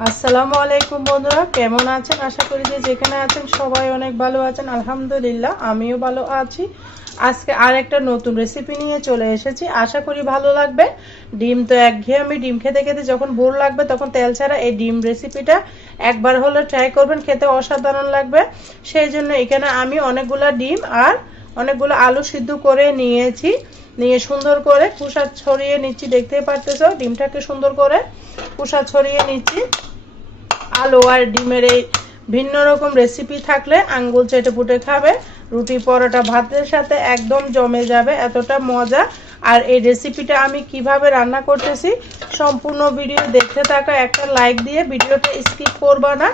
আসসালামু আলাইকুম বন্ধুরা, কেমন আছেন? আশা করি যে যেখানে আছেন সবাই অনেক ভালো আছেন। আলহামদুলিল্লাহ আমিও ভালো আছি। আজকে আর একটা নতুন রেসিপি নিয়ে চলে এসেছি, আশা করি ভালো লাগবে। ডিম তো একঘেয়েমি, ডিম খেতে খেতে যখন বোর লাগবে তখন তেল ছাড়া এই ডিম রেসিপিটা একবার হলে ট্রাই করবেন, খেতে অসাধারণ লাগবে। সেই জন্য এখানে আমি অনেকগুলো ডিম আর অনেকগুলো আলু সিদ্ধ করে নিয়েছি, নিয়ে সুন্দর করে খোসা ছড়িয়ে নিচ্ছি। দেখতেই পারতেছো ডিমটাকে সুন্দর করে খোসা ছড়িয়ে নিচ্ছি। আলু আর ডিমের এই ভিন্ন রকম রেসিপি থাকলে আঙ্গুল চেটে পুটে খাবে, রুটি পরোটা ভাতের সাথে একদম জমে যাবে, এতটা মজা। আর এই রেসিপিটা আমি কিভাবে রান্না করতেছি সম্পূর্ণ ভিডিও দেখতে থাকো, একটা লাইক দিয়ে ভিডিওটা স্কিপ করবা না।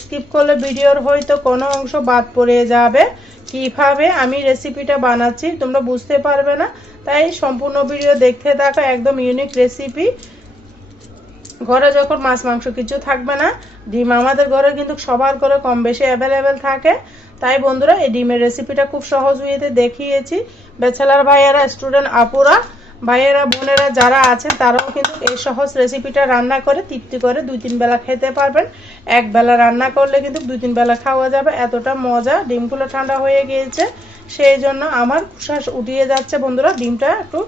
স্কিপ করলে ভিডিওর হয়তো কোনো অংশ বাদ পড়ে যাবে। কিভাবে আমি রেসিপিটা বানাচ্ছি তোমরা বুঝতে পারবে না, তাই সম্পূর্ণ ভিডিও দেখতে থাকো। একদম ইউনিক রেসিপি। ঘরে যখন মাছ মাংস কিছু থাকবে না, ডিম আমাদের ঘরে কিন্তু সবার ঘরে কম বেশি অ্যাভেলেবেল থাকে। তাই বন্ধুরা এই ডিমের রেসিপিটা খুব সহজ ওয়েতে দেখিয়েছি। ব্যাচেলার ভাইয়েরা, স্টুডেন্ট আপুরা, ভাইয়েরা, বোনেরা যারা আছেন তারাও কিন্তু এই সহজ রেসিপিটা রান্না করে তৃপ্তি করে 2-3 বেলা খেতে পারবেন। এক বেলা রান্না করলে কিন্তু 2-3 বেলা খাওয়া যাবে, এতটা মজা। ডিমগুলো ঠান্ডা হয়ে গিয়েছে, সেই জন্য আমার শ্বাস উঠিয়ে যাচ্ছে। বন্ধুরা ডিমটা একটু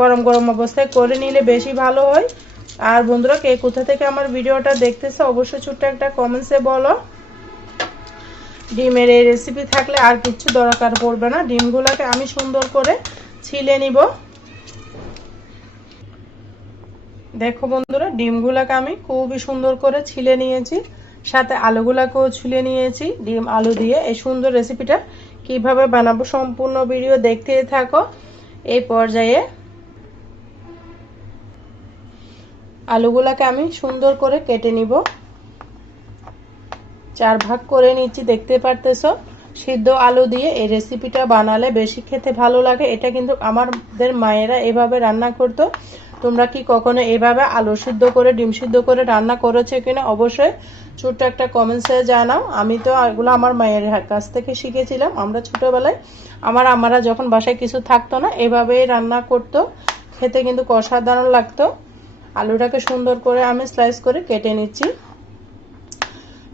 গরম গরম অবস্থায় করে নিলে বেশি ভালো হয়। আর বন্ধুরা কে কোথা থেকে আমার ভিডিওটা দেখতেছে অবশ্যই ছোট্ট একটা কমেন্টসে বলো। ডিমের এই রেসিপি থাকলে আর কিছু দরকার পড়বে না। ডিমগুলোকে আমি সুন্দর করে ছিলে নিব। দেখো বন্ধুরা ডিমগুলোকে আমি খুবই সুন্দর করে ছিলে নিয়েছি, সাথে আলুগুলোকেও ছিলে নিয়েছি। ডিম আলু দিয়ে এই সুন্দর রেসিপিটা কিভাবে বানাবো সম্পূর্ণ ভিডিও দেখতে থাকো। এই পর্যায়ে আলুগুলাকে আমি সুন্দর করে কেটে নিব, 4 ভাগ করে নিচ্ছি। দেখতে পারতেছো সিদ্ধ আলু দিয়ে এই রেসিপিটা বানালে বেশি খেতে ভালো লাগে। এটা কিন্তু আমাদের মায়েরা এভাবে রান্না করতো। তোমরা কি কখনো এভাবে আলু সিদ্ধ করে ডিম সিদ্ধ করে রান্না করেছো কিনা অবশ্যই ছোট্ট একটা কমেন্টসে জানাও। আমি তো এগুলো আমার মায়ের কাছ থেকে শিখেছিলাম। আমরা ছোটবেলায় আমার আমারা যখন বাসায় কিছু থাকতো না এভাবেই রান্না করতো, খেতে কিন্তু অসাধারণ লাগতো। আলুটাকে সুন্দর করে আমি স্লাইস করে কেটে নিচ্ছি।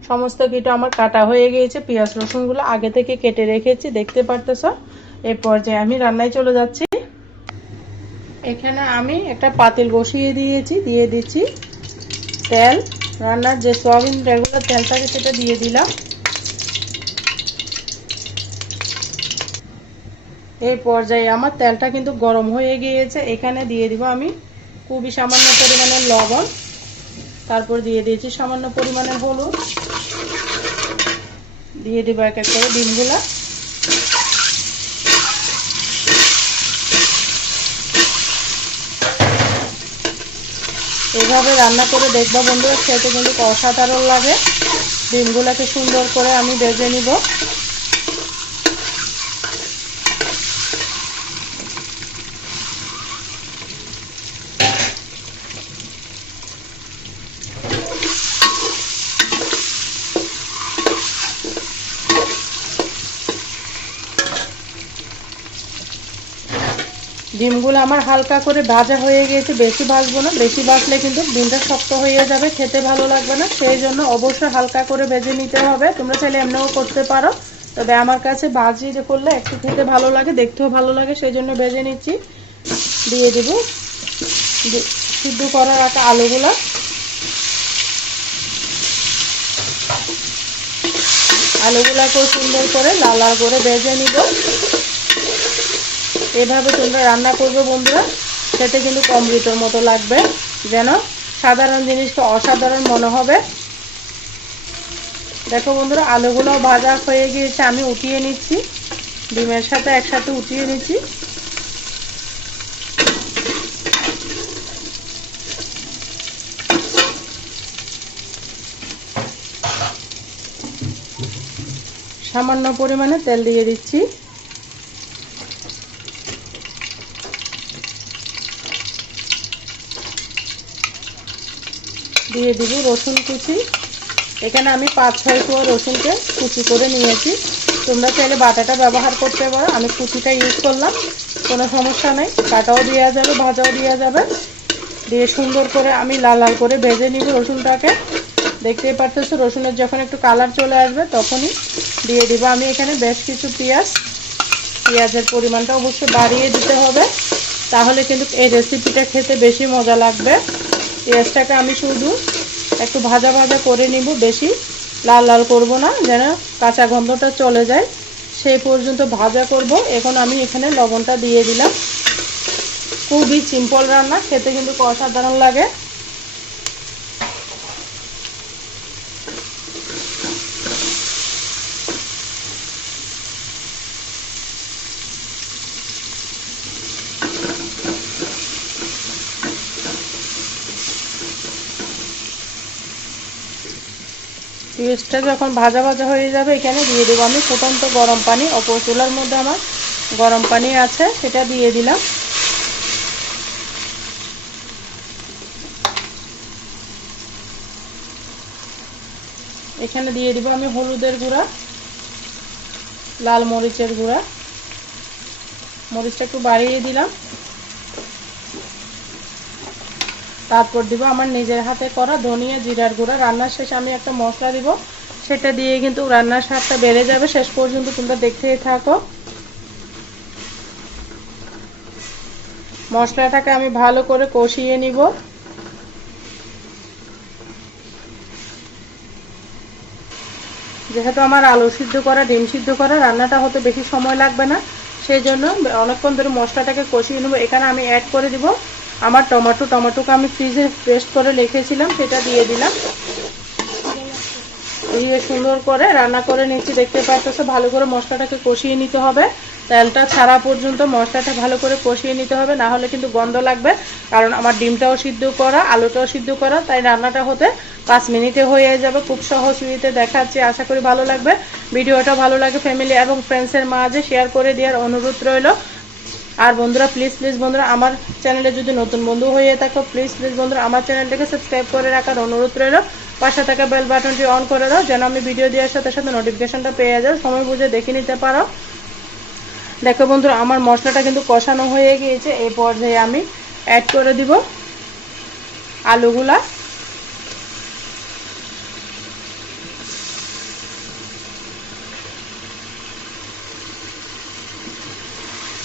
সমস্ত কিছু আমার কাটা হয়ে গিয়েছে, পেঁয়াজ রসুনগুলো আগে থেকে কেটে রেখেছি, দেখতে পারতেছ। এই পর্যায়ে আমি রান্নায় চলে যাচ্ছি। এখানে আমি একটা পাতিল বসিয়ে দিয়েছি, দিয়ে দিচ্ছি তেল। রান্নার যে সয়াবিন রেগুলার তেল থাকে সেটা দিয়ে দিলাম। এই পর্যায়ে আমার তেলটা কিন্তু গরম হয়ে গিয়েছে। এখানে দিয়ে দিব আমি খুবই সামান্য পরিমাণের লবণ, তারপর দিয়ে দিয়েছি সামান্য পরিমাণের হলুদ, দিয়ে দিব এক এক করে ডিমগুলা। এইভাবে রান্না করে দেখবা বন্ধুরা, খেতে কিন্তু অসাধারণ লাগে। ডিমগুলাকে সুন্দর করে আমি ভেজে নিব। ডিমগুলো আমার হালকা করে ভাজা হয়ে গিয়েছে, বেশি ভাজবো না, বেশি ভাজলে কিন্তু ডিমটা শক্ত হয়ে যাবে, খেতে ভালো লাগবে না। সেই জন্য অবশ্যই হালকা করে ভেজে নিতে হবে। তোমরা চাইলে এমনিও করতে পারো, তবে আমার কাছে ভাজি যে করলে একটু খেতে ভালো লাগে, দেখতেও ভালো লাগে, সেই জন্য ভেজে নিচ্ছি। দিয়ে দেব সিদ্ধ করা রাখা আলুগুলা। আলুগুলাকেও সুন্দর করে লাল লাল করে ভেজে নিব। এভাবে তোমরা রান্না করবে বন্ধুরা, খেতে কিন্তু অমৃতের মতো লাগবে, যেন সাধারণ জিনিসটা অসাধারণ মনে হবে। দেখো বন্ধুরা আলুগুলো ভাজা হয়ে গিয়েছে, আমি উঠিয়ে নিচ্ছি, ডিমের সাথে একসাথে উঠিয়ে নিচ্ছি। সামান্য পরিমাণে তেল দিয়ে দিচ্ছি। দিয়ে দিব রসুন কুচি। এখানে আমি 5-6 কোয়া রসুনকে কুচি করে নিয়েছি। তোমরা চাইলে বাটাটা ব্যবহার করতে পারো, আমি কুচিটা ইউজ করলাম, কোনো সমস্যা নেই। কাটাও দেওয়া যাবে, ভাজাও দেওয়া যাবে। দিয়ে সুন্দর করে আমি লাল লাল করে ভেজে নিব রসুনটাকে। দেখতেই পারতেছো রসুনের যখন একটু কালার চলে আসবে তখনই দিয়ে দিব আমি এখানে বেশ কিছু পেঁয়াজ। পেঁয়াজের পরিমাণটা অবশ্যই বাড়িয়ে দিতে হবে, তাহলে কিন্তু এই রেসিপিটা খেতে বেশি মজা লাগবে। পেঁয়াজটাকে আমি শুধু একটু ভাজা ভাজা করে নিব, বেশি লাল লাল করব না, যেন কাঁচা গন্ধটা চলে যায় সেই পর্যন্ত ভাজা করব। এখন আমি এখানে লবণটা দিয়ে দিলাম। খুবই সিম্পল রান্না, খেতে কিন্তু অসাধারণ লাগে। পেঁয়াজটা যখন ভাজা ভাজা হয়ে যাবে এখানে দিয়ে দেবো আমি ফুটন্ত গরম পানি। অপর চুলার মধ্যে আমার গরম পানি আছে, সেটা দিয়ে দিলাম। এখানে দিয়ে দিব আমি হলুদের গুঁড়া, লাল মরিচের গুঁড়া, মরিচটা একটু বাড়িয়ে দিলাম। তারপর দিব আমার নিজের হাতে করা ধনিয়া জিরার গুঁড়া। রান্নার শেষে আমি একটা মশলা দিব, সেটা দিয়ে কিন্তু রান্নার স্বাদটা বেড়ে যাবে। শেষ পর্যন্ত তোমরা দেখতেই থাকো। মশলাটাকে আমি ভালো করে কষিয়ে নিব। যেহেতু আমার আলু সিদ্ধ করা, ডিম সিদ্ধ করা, রান্নাটা হতে বেশি সময় লাগবে না, সেই জন্য অনেকক্ষণ ধরে মশলাটাকে কষিয়ে নেব। এখানে আমি অ্যাড করে দিব আমার টমেটোকে আমি ফ্রিজে পেস্ট করে রেখেছিলাম, সেটা দিয়ে দিলাম। দিয়ে সুন্দর করে রান্না করে নিচ্ছি। দেখতে পাচ্ছো ভালো করে মশলাটাকে কষিয়ে নিতে হবে, তেলটা ছাড়া পর্যন্ত মশলাটা ভালো করে কষিয়ে নিতে হবে, না হলে কিন্তু গন্ধ লাগবে। কারণ আমার ডিমটাও সিদ্ধ করা, আলুটাও সিদ্ধ করা, তাই রান্নাটা হতে 5 মিনিটে হয়ে যাবে। খুব সহজ উইতে দেখাচ্ছি, আশা করি ভালো লাগবে। ভিডিওটা ভালো লাগে ফ্যামিলি এবং ফ্রেন্ডসের মাঝে শেয়ার করে দেওয়ার অনুরোধ রইল। আর বন্ধুরা প্লিজ বন্ধুরা আমার চ্যানেলে যদি নতুন বন্ধু হয়ে থাকো প্লিজ বন্ধুরা আমার চ্যানেলটাকে সাবস্ক্রাইব করে রাখার অনুরোধ রইল। পাশে থাকা বেল বাটনটি অন করে দাও, যেন আমি ভিডিও দেওয়ার সাথে সাথে নোটিফিকেশনটা পেয়ে যাও, সময় বুঝে দেখে নিতে পারো। দেখো বন্ধুরা আমার মশলাটা কিন্তু কষানো হয়ে গিয়েছে। এই পর্যায়ে আমি অ্যাড করে দিব আলুগুলা।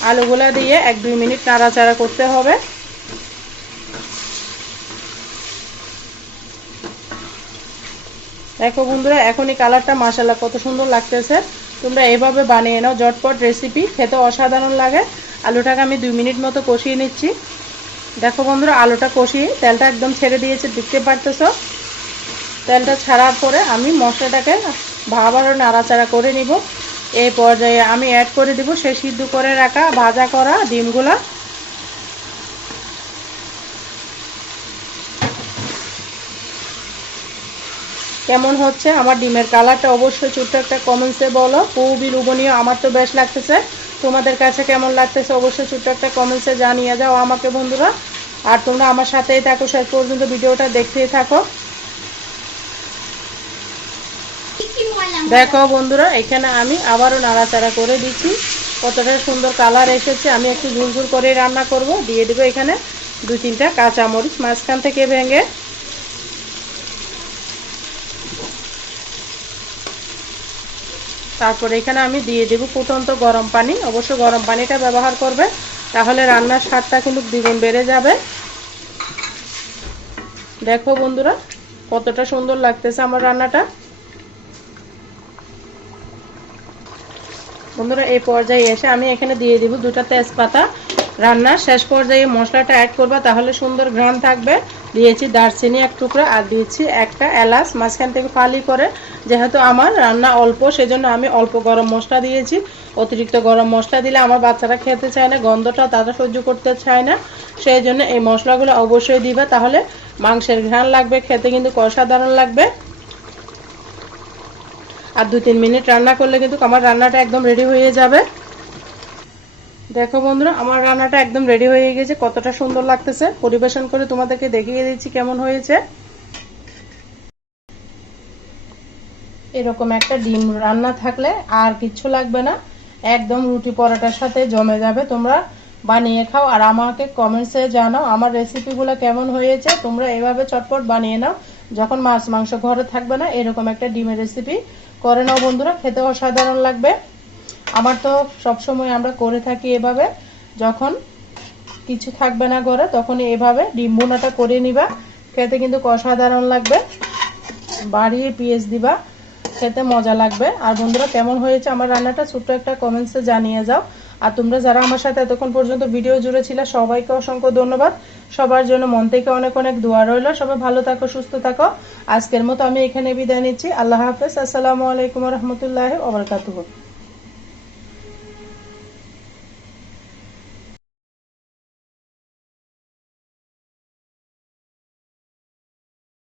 আলুগুলা দিয়ে 1-2 মিনিট নাড়াচাড়া করতে হবে। দেখো বন্ধুরা এখনই কালারটা মাশাআল্লাহ কত সুন্দর লাগতেছে। তোমরা এভাবে বানিয়ে নাও, ঝটপট রেসিপি, খেতে অসাধারণ লাগে। আলুটাকে আমি 2 মিনিট মতো কষিয়ে নিচ্ছি। দেখো বন্ধুরা আলুটা কষিয়ে তেলটা একদম ছেড়ে দিয়েছে, দেখতে পারতেছো। তেলটা ছাড়ার পরে আমি মশলাটাকে ভালো নাড়াচাড়া করে নিব। এই পর্যায়ে আমি অ্যাড করে দিব সেই সিদ্ধ করে রাখা ভাজা করা ডিমগুলা। কেমন হচ্ছে আমার ডিমের কালারটা অবশ্যই ছোট্ট একটা কমেন্টসে বলো। খুবই লোভনীয়, আমার তো বেশ লাগতেছে। তোমাদের কাছে কেমন লাগতেছে অবশ্যই ছোট্ট একটা কমেন্টসে জানিয়ে যাও আমাকে বন্ধুরা। আর তোমরা আমার সাথেই থাকো, শেষ পর্যন্ত ভিডিওটা দেখতেই থাকো। দেখো বন্ধুরা এখানে আমি আবারও নাড়াচাড়া করে দিচ্ছি। কতটা সুন্দর কালার এসেছে। আমি একটু ঝুরঝুর করে রান্না করব। দিয়ে দেবো এখানে 2-3টা কাঁচামরিচ মাঝখান থেকে ভেঙে। তারপর এখানে আমি দিয়ে দেব ফুটন্ত গরম পানি। অবশ্যই গরম পানিটা ব্যবহার করবে, তাহলে রান্নার স্বাদটা কিন্তু দ্বিগুণ বেড়ে যাবে। দেখো বন্ধুরা কতটা সুন্দর লাগতেছে আমার রান্নাটা। বন্ধুরা এই পর্যায়ে এসে আমি এখানে দিয়ে দিব 2টা তেজপাতা। রান্নার শেষ পর্যায়ে মশলাটা অ্যাড করবা, তাহলে সুন্দর ঘ্রাণ থাকবে। দিয়েছি দারচিনি 1 টুকরা, আর দিয়েছি একটা এলাচ মাঝখান থেকে ফালি করে। যেহেতু আমার রান্না অল্প, সেজন্য আমি অল্প গরম মশলা দিয়েছি। অতিরিক্ত গরম মশলা দিলে আমার বাচ্চারা খেতে চায় না, গন্ধটা তারা সহ্য করতে চায় না। সেই জন্য এই মশলাগুলো অবশ্যই দিবা, তাহলে মাংসের ঘ্রাণ লাগবে, খেতে কিন্তু অসাধারণ লাগবে। আর 2-3 মিনিট রান্না করলে কিন্তু আমার রান্নাটা একদম রেডি হয়ে যাবে। দেখো বন্ধুরা আমার রান্নাটা একদম রেডি হয়ে গেছে, কতটা সুন্দর লাগতেছে। পরিবেশন করে তোমাদেরকে দেখিয়ে দিচ্ছি কেমন হয়েছে। এরকম একটা ডিম রান্না থাকলে আর কিচ্ছু লাগবে না, একদম রুটি পরোটার সাথে জমে যাবে। তোমরা বানিয়ে খাও আর আমাকে কমেন্টসে জানাও আমার রেসিপিগুলো কেমন হয়েছে। তোমরা এভাবে চটপট বানিয়ে নাও, যখন মাছ মাংস ঘরে থাকবে না, এরকম একটা ডিমের রেসিপি করে নাও বন্ধুরা, খেতে অসাধারণ লাগবে। আমার তো সবসময় আমরা করে থাকি এভাবে, যখন কিছু থাকবে না ঘরে তখন এভাবে ডিম ভুনাটা করে নিবা, খেতে কিন্তু অসাধারণ লাগবে। বাড়িয়ে পেঁয়াজ দিবা, খেতে মজা লাগবে। আর বন্ধুরা কেমন হয়েছে আমার রান্নাটা ছোট্ট একটা কমেন্টসে জানিয়ে যাও। আর তোমরা যারা আমার সাথে এতক্ষণ পর্যন্ত ভিডিও জুড়ে ছিলে সবাইকে অসংখ্য ধন্যবাদ। সবার জন্য মন থেকে অনেক অনেক দোয়া রইল। সবাই ভালো থাকো, সুস্থ থাকো। আজকের মতো আমি এখানে বিদায় নিচ্ছি। আল্লাহ হাফেজ। আসসালামু আলাইকুম রহমতুল্লাহ ওয়া বারাকাতুহু।